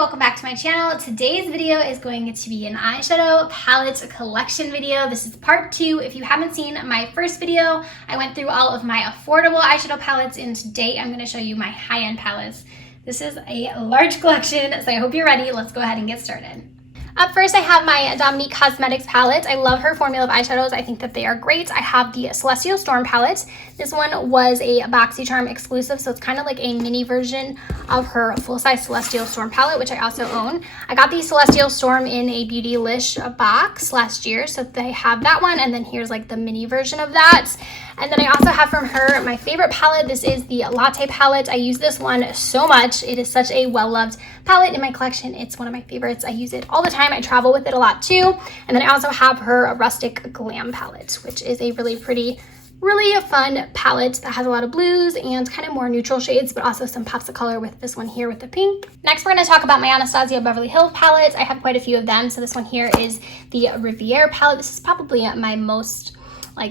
welcome back to my channel. Today's video is going to be an eyeshadow palette collection video. This is part 2. If you haven't seen my first video, I went through all of my affordable eyeshadow palettes, and today I'm going to show you my high-end palettes. This is a large collection, so I hope you're ready. Let's go ahead and get started. Up first, I have my Storybook Cosmetics palette. I love her formula of eyeshadows. I think that they are great. I have the Celestial Storm palette. This one was a BoxyCharm exclusive, so it's kind of like a mini version of her full-size Celestial Storm palette, which I also own. I got the Celestial Storm in a Beautylish box last year, so they have that one, and then here's like the mini version of that. And then I also have from her my favorite palette. This is the Olate Palette. I use this one so much. It is such a well-loved palette in my collection. It's one of my favorites. I use it all the time. I travel with it a lot too. And then I also have her Rustic Glam Palette, which is a really pretty, really fun palette that has a lot of blues and kind of more neutral shades, but also some pops of color with this one here with the pink. Next, we're going to talk about my Anastasio Beverly Hills palette. I have quite a few of them. So this one here is the Riviera palette. This is probably my most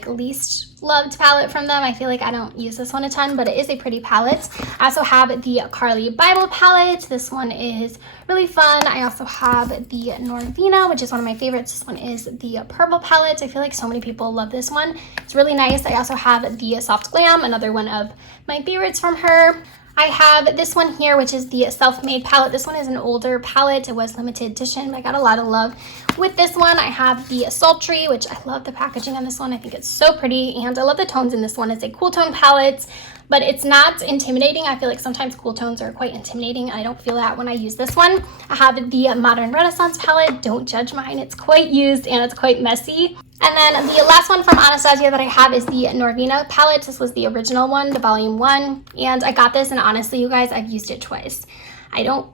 least loved palette from them. I feel like I don't use this one a ton, but it is a pretty palette. I also have the Carli Bybel palette. This one is really fun. I also have the Noir Vina, which is one of my favorites. This one is the purple palette. I feel like so many people love this one. It's really nice. I also have the Soft Glam, another one of my favorites from her. I have this one here, which is the Self-Made palette. This one is an older palette. It was limited edition, but I got a lot of love with this one. I have the Sultry, which I love the packaging on this one. I think it's so pretty, and I love the tones in this one. It's a cool tone palette, but it's not intimidating. I feel like sometimes cool tones are quite intimidating. I don't feel that when I use this one. I have the Modern Renaissance palette. Don't judge mine. It's quite used and it's quite messy. And then the last one from Anastasio that I have is the Noir Vina palette. This was the original one, the volume 1. And I got this, and honestly, you guys, I've used it twice. I don't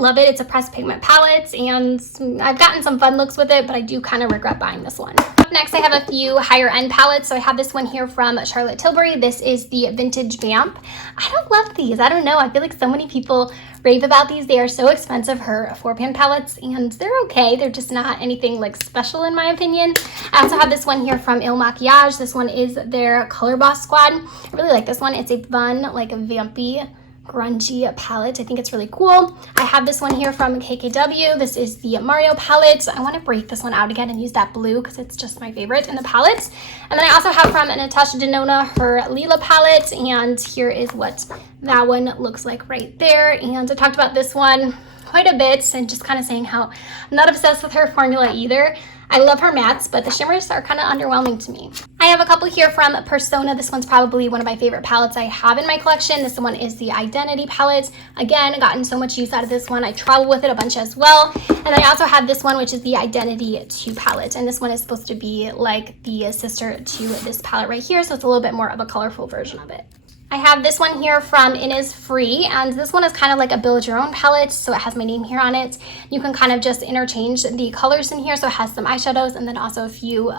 love it. It's a pressed pigment palette, and I've gotten some fun looks with it, but I do kind of regret buying this one. Up next, I have a few higher end palettes. So I have this one here from Charlotte Tilbury. This is the Vintage Vamp. I don't love these. I don't know. I feel like so many people rave about these. They are so expensive, her 4-pan palettes, and they're okay. They're just not anything special in my opinion. I also have this one here from Il Makiage. This one is their Color Boss Squad. I really like this one. It's a fun, a vampy, grungy palette. I think it's really cool. I have this one here from KKW. This is the Mario palette. I want to break this one out again and use that blue because it's just my favorite in the palette. And then I also have from Natasha Denona her Leela palette, and here is what that one looks like right there. And I talked about this one quite a bit and just kind of saying how I'm not obsessed with her formula either. I love her mattes, but the shimmers are kind of underwhelming to me. I have a couple here from Persona. This one's probably one of my favorite palettes I have in my collection. This one is the Identity palette. Again, gotten so much use out of this one. I travel with it a bunch as well. And then I also have this one, which is the Identity 2 palette. And this one is supposed to be like the sister to this palette right here. So it's a little bit more of a colorful version of it. I have this one here from Innisfree, and this one is kind of like a build your own palette, so it has my name here on it. You can kind of just interchange the colors in here, so it has some eyeshadows and then also a few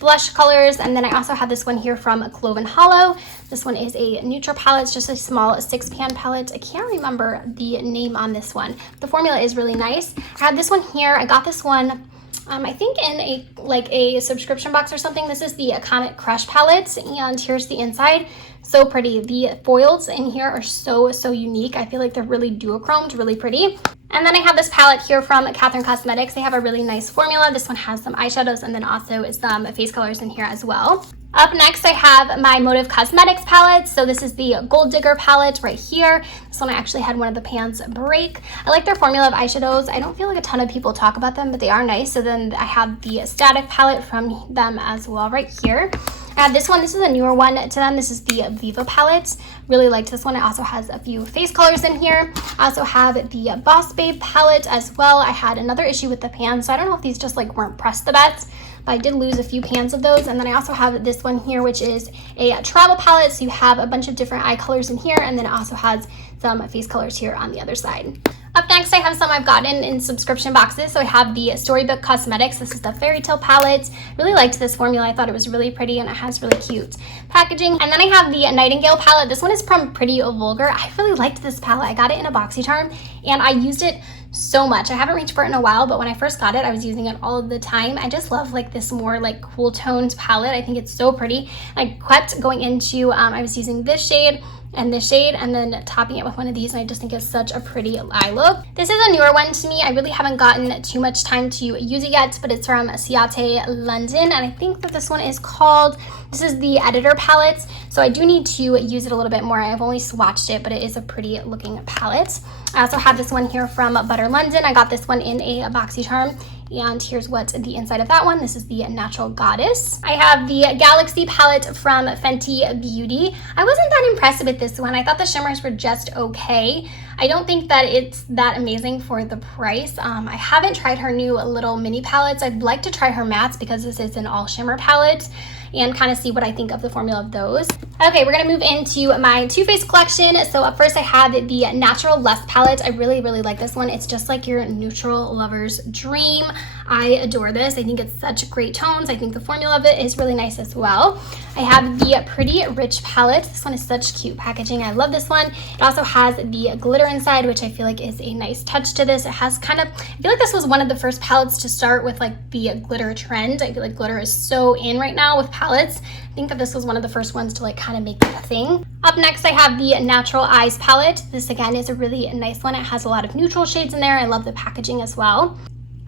blush colors. And then I also have this one here from Cloven Hollow. This one is a neutral palette. It's just a small 6-pan palette. I can't remember the name on this one. The formula is really nice. I have this one here. I got this one I think in a subscription box or something. This is the Comet Crush palette, and here's the inside. So pretty. The foils in here are so unique. I feel like they're really duochromed, really pretty. And then I have this palette here from Catherine Cosmetics. They have a really nice formula. This one has some eyeshadows and then also some face colors in here as well. Up next, I have my Motive Cosmetics palette. So this is the Gold Digger palette right here. This one I actually had one of the pans break. I like their formula of eyeshadows. I don't feel like a ton of people talk about them, but they are nice. So then I have the Static palette from them as well right here. I have this one. This is a newer one to them. This is the Aviva Palette. Really liked this one. It also has a few face colors in here. I also have the Boss Babe palette as well. I had another issue with the pans, so I don't know if these just weren't pressed the best, but I did lose a few pans of those. And then I also have this one here, which is a travel palette. So you have a bunch of different eye colors in here, and then it also has some face colors here on the other side. Up next, I have some I've gotten in subscription boxes. So I have the Storybook Cosmetics. This is the Fairy Tale palette. Really liked this formula. I thought it was really pretty, and it has really cute packaging. And then I have the Nightingale palette. This one is from Pretty Vulgar. I really liked this palette. I got it in a BoxyCharm, and I used it so much. I haven't reached for it in a while, but when I first got it, I was using it all of the time. I just love this more cool toned palette. I think it's so pretty. I kept going into, I was using this shade, and this shade, and then topping it with one of these, and I just think it's such a pretty eye look. This is a newer one to me. I really haven't gotten too much time to use it yet, but it's from Ciate London, and I think that this one is called, this is the Editor palette, so I do need to use it a little bit more. I've only swatched it, but it is a pretty looking palette. I also have this one here from Butter London. I got this one in a BoxyCharm, and here's what's the inside of that one. This is the Natural Goddess. I have the Galaxy palette from Fenty Beauty. I wasn't that impressed with this one. I thought the shimmers were just okay. I don't think that it's that amazing for the price. I haven't tried her new little mini palettes. I'd like to try her mattes because this is an all shimmer palette, and kind of see what I think of the formula of those. Okay, we're gonna move into my Too Faced collection. So up first I have the Natural Lust palette. I really like this one. It's just like your neutral lover's dream. I adore this. I think it's such great tones. I think the formula of it is really nice as well. I have the Pretty Rich palette. This one is such cute packaging. I love this one. It also has the glitter inside, which I feel like is a nice touch to this. It has kind of, I feel like this was one of the first palettes to start with like the glitter trend. I feel like glitter is so in right now with palettes. I think that this was one of the first ones to like kind of make that a thing. Up next I have the Natural Eyes palette. This again is a really nice one. It has a lot of neutral shades in there. I love the packaging as well.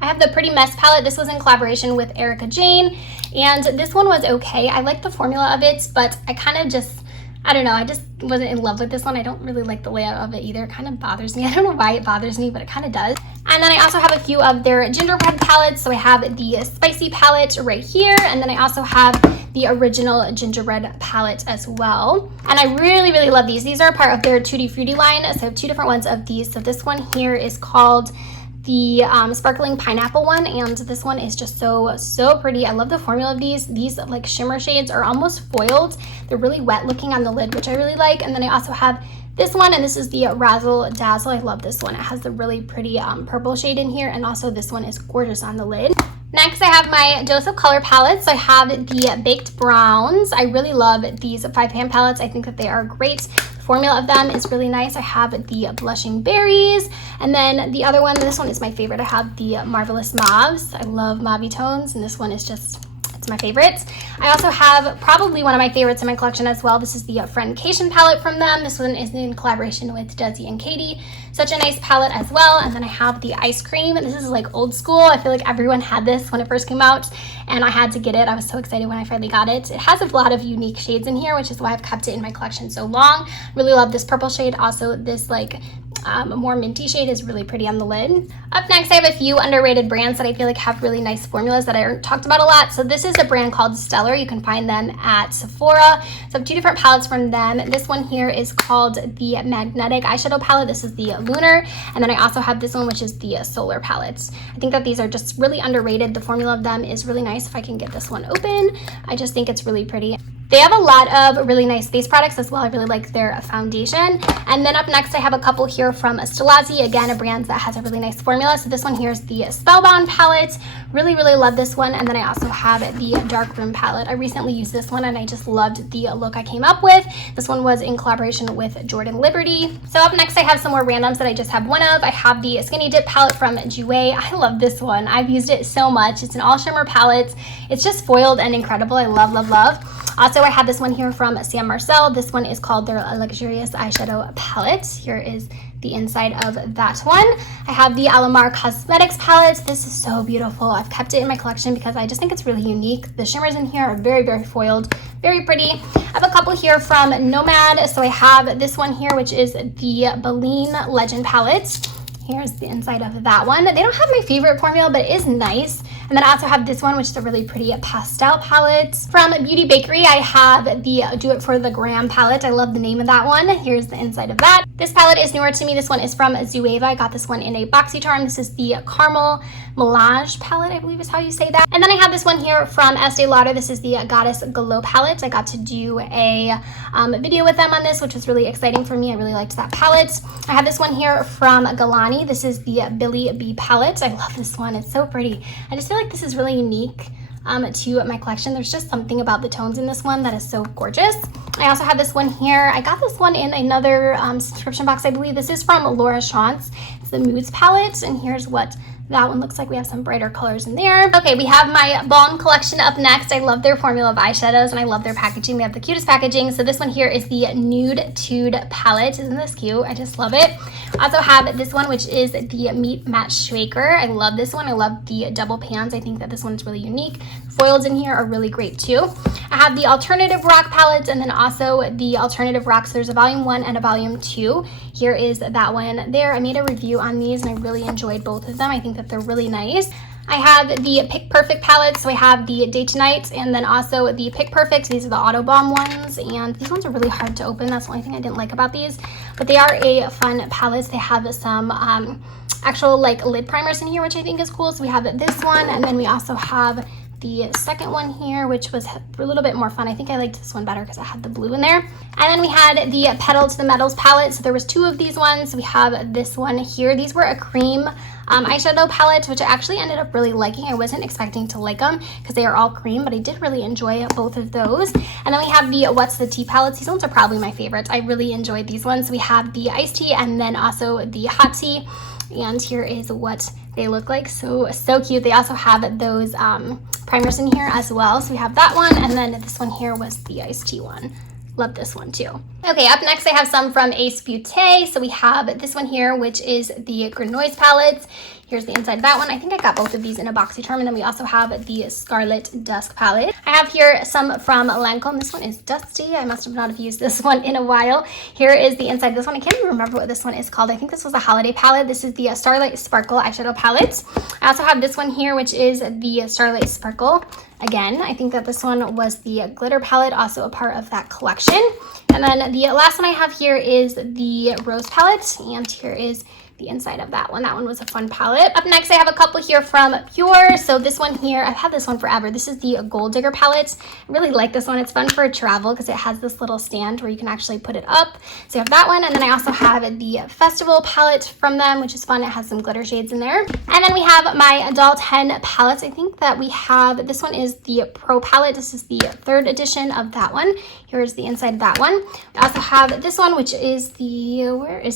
I have the Pretty Mess palette. This was in collaboration with Erica Jane, and this one was okay. I like the formula of it, but I kind of just, I don't know, I just wasn't in love with this one. I don't really like the layout of it either. It kind of bothers me. I don't know why it bothers me, but it kind of does. And then I also have a few of their gingerbread palettes. So I have the Spicy palette right here, and then I also have the original gingerbread palette as well. And I really love these. These are part of their Tutti Frutti line. So I have two different ones of these. So this one here is called the sparkling pineapple one, and this one is just so pretty. I love the formula of these. These like shimmer shades are almost foiled. They're really wet looking on the lid, which I really like. And then I also have this one, and this is the Razzle Dazzle. I love this one. It has the really pretty purple shade in here, and also this one is gorgeous on the lid. Next, I have my Dose of Color palettes. So I have the Baked Browns. I really love these 5-pan palettes. I think that they are great. The formula of them is really nice. I have the Blushing Berries, and then the other one, this one is my favorite. I have the Marvelous Mauves. I love mauvey tones, and this one is just, it's my favorite. I also have probably one of my favorites in my collection as well. This is the Friendcation palette from them. This one is in collaboration with Desi and Katie. Such a nice palette as well. And then I have the Ice Cream. This is like old school. I feel like everyone had this when it first came out, and I had to get it. I was so excited when I finally got it. It has a lot of unique shades in here, which is why I've kept it in my collection so long. Really love this purple shade. Also this like more minty shade is really pretty on the lid. Up next, I have a few underrated brands that I feel like have really nice formulas that I talked about a lot. So this is a brand called Stellar. You can find them at Sephora. So I have two different palettes from them. This one here is called the Magnetic Eyeshadow Palette. This is the Lunar. And then I also have this one, which is the Solar Palette. I think that these are just really underrated. The formula of them is really nice. If I can get this one open, I just think it's really pretty. They have a lot of really nice face products as well. I really like their foundation. And then up next, I have a couple here from Stilazzi, again, a brand that has a really nice formula. So this one here is the Spellbound palette. Really love this one. And then I also have the Dark Room palette. I recently used this one, and I just loved the look I came up with. This one was in collaboration with Jordan Liberty. So up next, I have some more randoms that I just have one of. I have the Skinny Dip palette from Jouer. I love this one. I've used it so much. It's an all shimmer palette. It's just foiled and incredible. I love. Also, I have this one here from Sam Marcel. This one is called their Luxurious Eyeshadow Palette. Here is the inside of that one. I have the Alomar Cosmetics palette. This is so beautiful. I've kept it in my collection because I just think it's really unique. The shimmers in here are very foiled, very pretty. I have a couple here from Nomad. So I have this one here, which is the Baleen Legend palette. Here's the inside of that one. They don't have my favorite formula, but it is nice. And then I also have this one, which is a really pretty pastel palette. From Beauty Bakery, I have the Do It For The Gram palette. I love the name of that one. Here's the inside of that. This palette is newer to me. This one is from Zoeva. I got this one in a BoxyCharm. This is the Caramel Melange palette, I believe is how you say that. And then I have this one here from Estee Lauder. This is the Goddess Glow palette. I got to do a video with them on this, which was really exciting for me. I really liked that palette. I have this one here from Galani. This is the Billy B palette. I love this one. It's so pretty. I just feel like this is really unique. to my collection. There's just something about the tones in this one that is so gorgeous. I also have this one here. I got this one in another subscription box, I believe. This is from Laura Shantz. It's the Moods palette, and here's what that one looks like. We have some brighter colors in there. Okay, we have my Balm collection up next. I love their formula of eyeshadows, and I love their packaging. They have the cutest packaging. So this one here is the Nude Tude palette. Isn't this cute? I just love it. I also have this one, which is the Meet Matte Shaker. I love this one. I love the double pans. I think that this one is really unique. Foils in here are really great too. I have the Alternative Rock palette, and then also the Alternative Rocks. There's a volume 1 and a volume 2. Here is that one there. I made a review on these and I really enjoyed both of them. I think that they're really nice. I have the Pick Perfect palette, so I have the Day to Night and then also the Pick Perfect. These are the Auto Balm ones, and these ones are really hard to open. That's the only thing I didn't like about these, but they are a fun palette. They have some actual like lid primers in here, which I think is cool. So we have this one, and then we also have the second one here, which was a little bit more fun. I think I liked this one better because I had the blue in there. And then we had the Petal to the Metals palette. So there was 2 of these ones. We have this one here. These were a cream eyeshadow palette, which I actually ended up really liking. I wasn't expecting to like them because they are all cream, but I did really enjoy both of those. And then we have the What's the Tea palettes. These ones are probably my favorite. I really enjoyed these ones. We have the iced tea and then also the hot tea. And here is what they look like. So cute. They also have those primers in here as well. So we have that one, and then this one here was the iced tea one. Love this one too. Okay, up next I have some from Ace Beauté. So we have this one here, which is the Grenoise palette. Here's the inside of that one. I think I got both of these in a BoxyCharm, and then we also have the Scarlet Dusk palette. I have here some from Lancome. This one is dusty. I must have not have used this one in a while. Here is the inside of this one. I can't even remember what this one is called. I think this was a holiday palette. This is the Starlight Sparkle eyeshadow palette. I also have this one here, which is the Starlight Sparkle. Again, I think that this one was the glitter palette, also a part of that collection. And then the last one I have here is the Rose palette, and here is the inside of that one. That one was a fun palette. Up next, I have a couple here from Pure. So this one here, I've had this one forever. This is the Gold Digger palette. I really like this one. It's fun for travel because it has this little stand where you can actually put it up. So you have that one, and then I also have the Festival palette from them, which is fun. It has some glitter shades in there. And then we have my Doll 10 palettes. I think that we have, this one is the Pro palette. This is the 3rd edition of that one. Here's the inside of that one. I also have this one, which is the,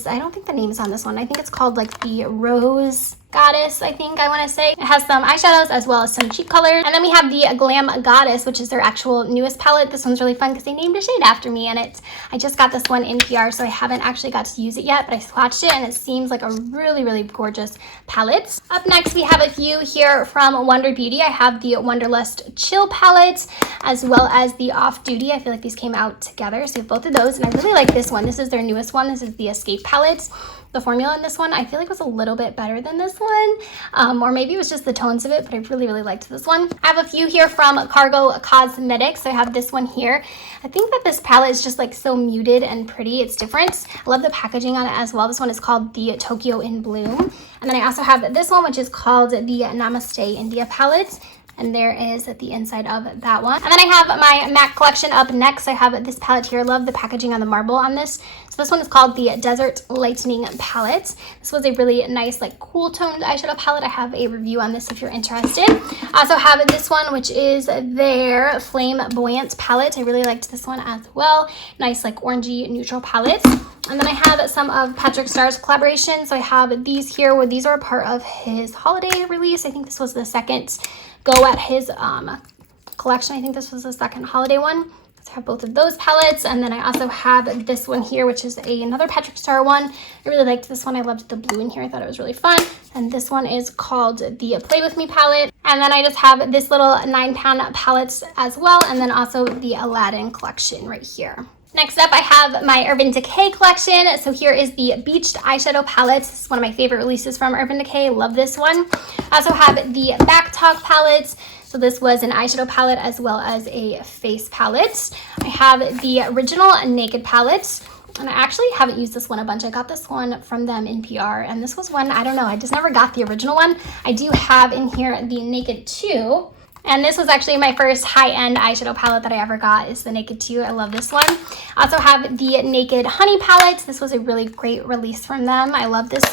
I don't think the name is on this one. I think it's called like the Rose Goddess, I think I want to say. It has some eyeshadows as well as some cheek colors. And then we have the Glam Goddess, which is their actual newest palette. This one's really fun because they named a shade after me, and I just got this one in PR, so I haven't actually got to use it yet, but I swatched it and it seems like a really, really gorgeous palette. Up next, we have a few here from Wonder Beauty. I have the Wonderlust Chill palette as well as the Off Duty. I feel like these came out together, so we have both of those, and I really like this one. This is their newest one. This is the Escape palette. The formula in this one I feel like was a little bit better than this one, or maybe it was just the tones of it, but I really, really liked this one. I have a few here from Cargo Cosmetics. So I have this one here. I think that this palette is just like so muted and pretty. It's different. I love the packaging on it as well. This one is called the Tokyo in Bloom. And then I also have this one, which is called the Namaste India palette. And there is the inside of that one. And then I have my MAC collection up next. I have this palette here. Love the packaging on the marble on this. So this one is called the Desert Lightning palette. This was a really nice, like cool toned eyeshadow palette. I have a review on this if you're interested. I also have this one, which is their Flame Buoyant palette. I really liked this one as well. Nice, like orangey neutral palette. And then I have some of Patrick Starr's collaboration. So I have these here, where these are a part of his holiday release. I think this was the second go at his collection. I think this was the second holiday one. So I have both of those palettes, and then I also have this one here, which is another Patrick Starr one. I really liked this one. I loved the blue in here. I thought it was really fun. And this one is called the Play With Me palette. And then I just have this little 9-pan palettes as well, and then also the Aladdin collection right here. Next up, I have my Urban Decay collection. So here is the Beached eyeshadow palette. This is one of my favorite releases from Urban Decay. Love this one. I also have the Back Talk palette. So this was an eyeshadow palette as well as a face palette. I have the original Naked palette. And I actually haven't used this one a bunch. I got this one from them in PR. And this was one, I don't know, I just never got the original one. I do have in here the Naked 2. And this was actually my first high-end eyeshadow palette that I ever got, is the Naked 2. I love this one. I also have the Naked Honey palette. This was a really great release from them. I love this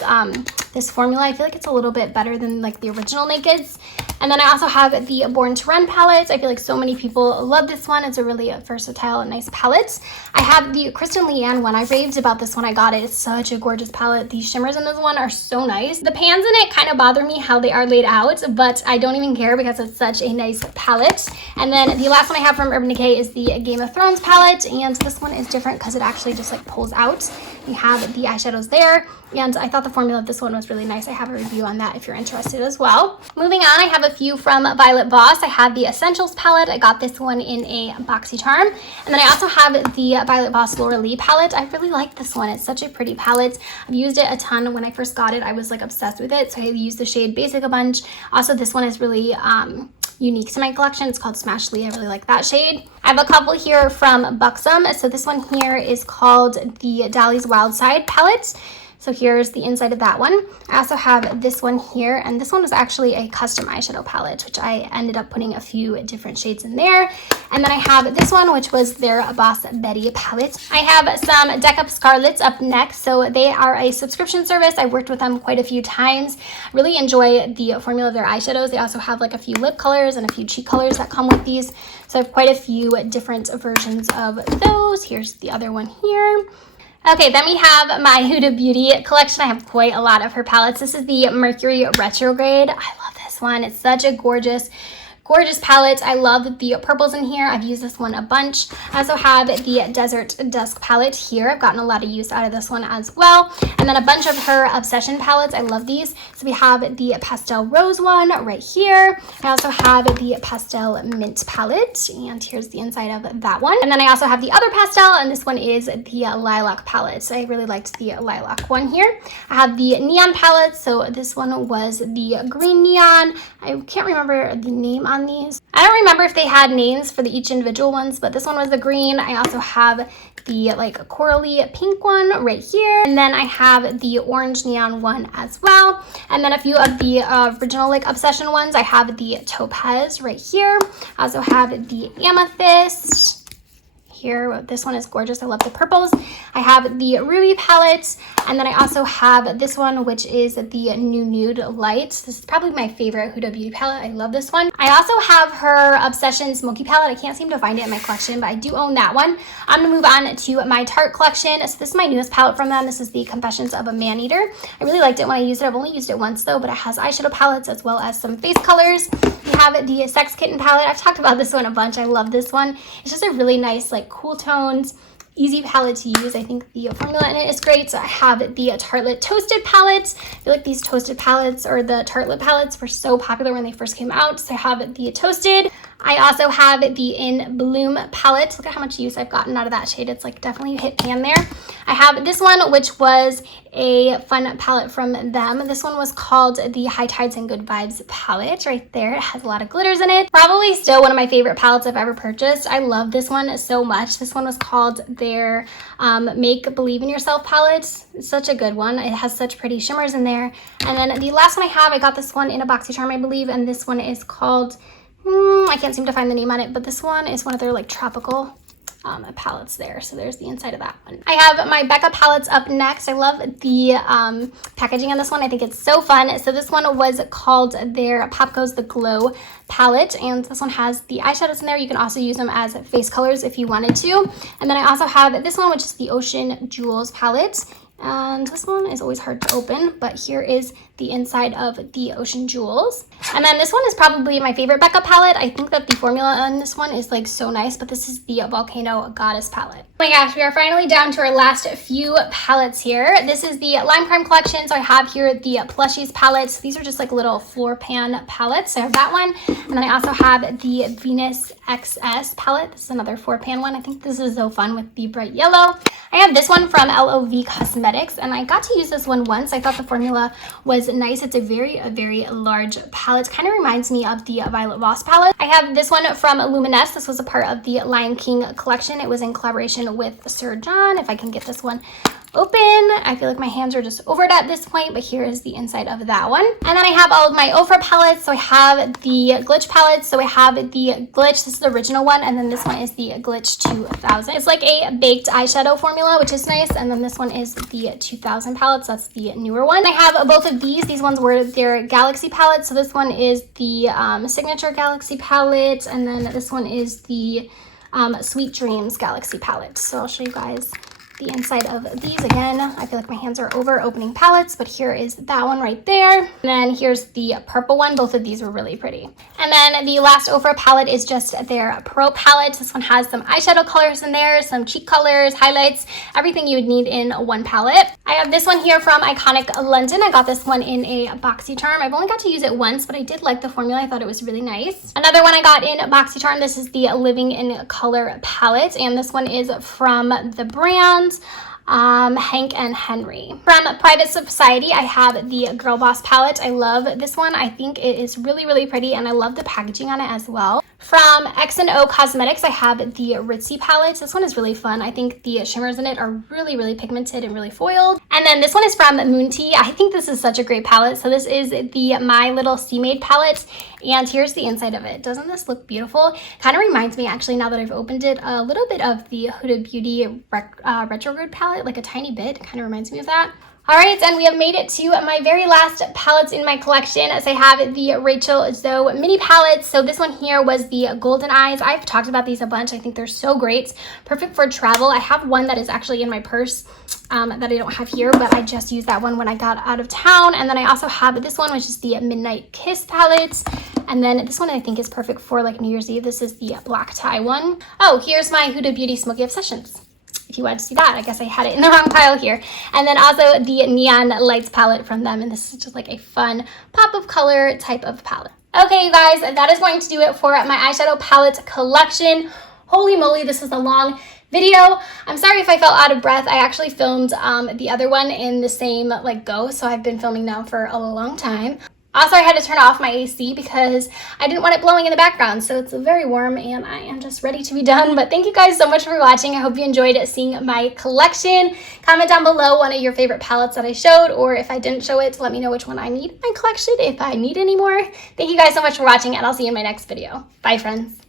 this formula. I feel like it's a little bit better than like the original Nakeds. And then I also have the Born to Run palette. I feel like so many people love this one. It's a really versatile and nice palette. I have the Kristen Leanne one. I raved about this when I got it. It's such a gorgeous palette. These shimmers in this one are so nice. The pans in it kind of bother me how they are laid out, but I don't even care because it's such a nice palette. And then the last one I have from Urban Decay is the Game of Thrones palette, and this one is different because it actually just like pulls out. You have the eyeshadows there, and I thought the formula of this one was really nice. I have a review on that if you're interested as well. Moving on, I have a few from Violet Voss. I have the Essentials palette. I got this one in a BoxyCharm. And then I also have the Violet Voss Laura Lee palette. I really like this one. It's such a pretty palette. I've used it a ton. When I first got it, I was like obsessed with it, so I used the shade Basic a bunch. Also, this one is really unique to my collection. It's called Smash Lee. I really like that shade. I have a couple here from Buxom. So this one here is called the Dolly's Wild Side palette. So here's the inside of that one. I also have this one here, and this one was actually a custom eyeshadow palette, which I ended up putting a few different shades in there. And then I have this one, which was their Boss Betty palette. I have some Deck Up Scarlets up next. So they are a subscription service. I worked with them quite a few times. Really enjoy the formula of their eyeshadows. They also have like a few lip colors and a few cheek colors that come with these. So I have quite a few different versions of those. Here's the other one here. Okay, then we have my Huda Beauty collection. I have quite a lot of her palettes. This is the Mercury Retrograde. I love this one. It's such a gorgeous palette. I love the purples in here. I've used this one a bunch. I also have the Desert Dusk palette here. I've gotten a lot of use out of this one as well. And then a bunch of her Obsession palettes. I love these. So we have the Pastel Rose one right here. I also have the Pastel Mint palette, and here's the inside of that one. And then I also have the other pastel, and this one is the Lilac palette. So I really liked the Lilac one here. I have the Neon palette. So this one was the Green Neon. I can't remember the name on these. I don't remember if they had names for each individual ones, but this one was the green. I also have the like corally pink one right here, and then I have the orange neon one as well. And then a few of the original like Obsession ones. I have the topaz right here. I also have the amethyst here. This one is gorgeous. I love the purples. I have the Ruby palette, and then I also have this one, which is the New Nude Light. This is probably my favorite Huda Beauty palette. I love this one. I also have her Obsession Smoky palette. I can't seem to find it in my collection, but I do own that one. I'm gonna move on to my Tarte collection. So this is my newest palette from them. This is the Confessions of a Maneater. I really liked it when I used it. I've only used it once though, but it has eyeshadow palettes as well as some face colors. We have the Sex Kitten palette. I've talked about this one a bunch. I love this one. It's just a really nice, like cool tones, easy palette to use. I think the formula in it is great. So I have the Tartelette Toasted palette. I feel like these Toasted palettes or the Tartelette palettes were so popular when they first came out. So I have the Toasted. I also have the In Bloom palette. Look at how much use I've gotten out of that shade. It's like definitely hit pan there. I have this one, which was a fun palette from them. This one was called the High Tides and Good Vibes palette right there. It has a lot of glitters in it. Probably still one of my favorite palettes I've ever purchased. I love this one so much. This one was called their Make Believe in Yourself palette. It's such a good one. It has such pretty shimmers in there. And then the last one I have, I got this one in a BoxyCharm, I believe, and this one is called I can't seem to find the name on it, but this one is one of their like tropical palettes there. So there's the inside of that one. I have my Becca palettes up next. I love the packaging on this one. I think it's so fun. So this one was called their Pop Goes the Glow palette, and this one has the eyeshadows in there. You can also use them as face colors if you wanted to. And then I also have this one, which is the Ocean Jewels palette. And this one is always hard to open, but here is the inside of the Ocean Jewels. And then this one is probably my favorite Becca palette. I think that the formula on this one is like so nice, but this is the Volcano Goddess palette. Oh my gosh, we are finally down to our last few palettes here. This is the Lime Crime collection. So I have here the Plushies palettes. These are just like little floor pan palettes. So I have that one. And then I also have the Venus XS palette. This is another 4-pan one. I think this is so fun with the bright yellow. I have this one from LOV Cosmetics, and I got to use this one once. I thought the formula was nice. It's a very large palette. Kind of reminds me of the Violet Voss palette. I have this one from Luminous. This was a part of the Lion King collection. It was in collaboration with Sir John, if I can get this one open. I feel like my hands are just over it at this point, but here is the inside of that one. And then I have all of my Ofra palettes. So I have the Glitch palettes. So I have the Glitch, this is the original one, and then this one is the Glitch 2000. It's like a baked eyeshadow formula, which is nice. And then this one is the 2000 palettes. That's the newer one. I have both of these. These ones were their Galaxy palettes. So this one is the Signature Galaxy palette, and then this one is the Sweet Dreams Galaxy palette. So I'll show you guys the inside of these again. I feel like my hands are over opening palettes, but here is that one right there. And then here's the purple one. Both of these were really pretty. And then the last Ofra palette is just their Pro palette. This one has some eyeshadow colors in there, some cheek colors, highlights, everything you would need in one palette. I have this one here from Iconic London. I got this one in a BoxyCharm. I've only got to use it once, but I did like the formula. I thought it was really nice. Another one I got in BoxyCharm. This is the Living in Color palette, and this one is from the brand Hank and Henry. From Private Society, I have the Girlboss palette. I love this one. I think it is really, really pretty, and I love the packaging on it as well. From X&O Cosmetics, I have the Ritzy palette. This one is really fun. I think the shimmers in it are really, really pigmented and really foiled. And then this one is from Moon Tea. I think this is such a great palette. So this is the My Little Sea-Maid palette, and here's the inside of it. Doesn't this look beautiful? Kind of reminds me, actually, now that I've opened it, a little bit of the Huda Beauty Retrograde palette, like a tiny bit. Kind of reminds me of that. All right, and we have made it to my very last palettes in my collection. As I have the Rachel Zoe mini palettes. So this one here was the Golden Eyes. I've talked about these a bunch. I think they're so great. Perfect for travel. I have one that is actually in my purse that I don't have here, but I just used that one when I got out of town. And then I also have this one, which is the Midnight Kiss palette. And then this one I think is perfect for like New Year's Eve. This is the black tie one. Oh, here's my Huda Beauty Smoky Obsessions. If you want to see that, I guess I had it in the wrong pile here. And then also the Neon Lights palette from them. And this is just like a fun pop of color type of palette. Okay, you guys, that is going to do it for my eyeshadow palette collection. Holy moly, this was a long video. I'm sorry if I felt out of breath. I actually filmed the other one in the same like go. So I've been filming now for a long time. Also, I had to turn off my AC because I didn't want it blowing in the background. So it's very warm and I am just ready to be done. But thank you guys so much for watching. I hope you enjoyed seeing my collection. Comment down below one of your favorite palettes that I showed, or if I didn't show it, let me know which one I need in my collection if I need any more. Thank you guys so much for watching, and I'll see you in my next video. Bye, friends.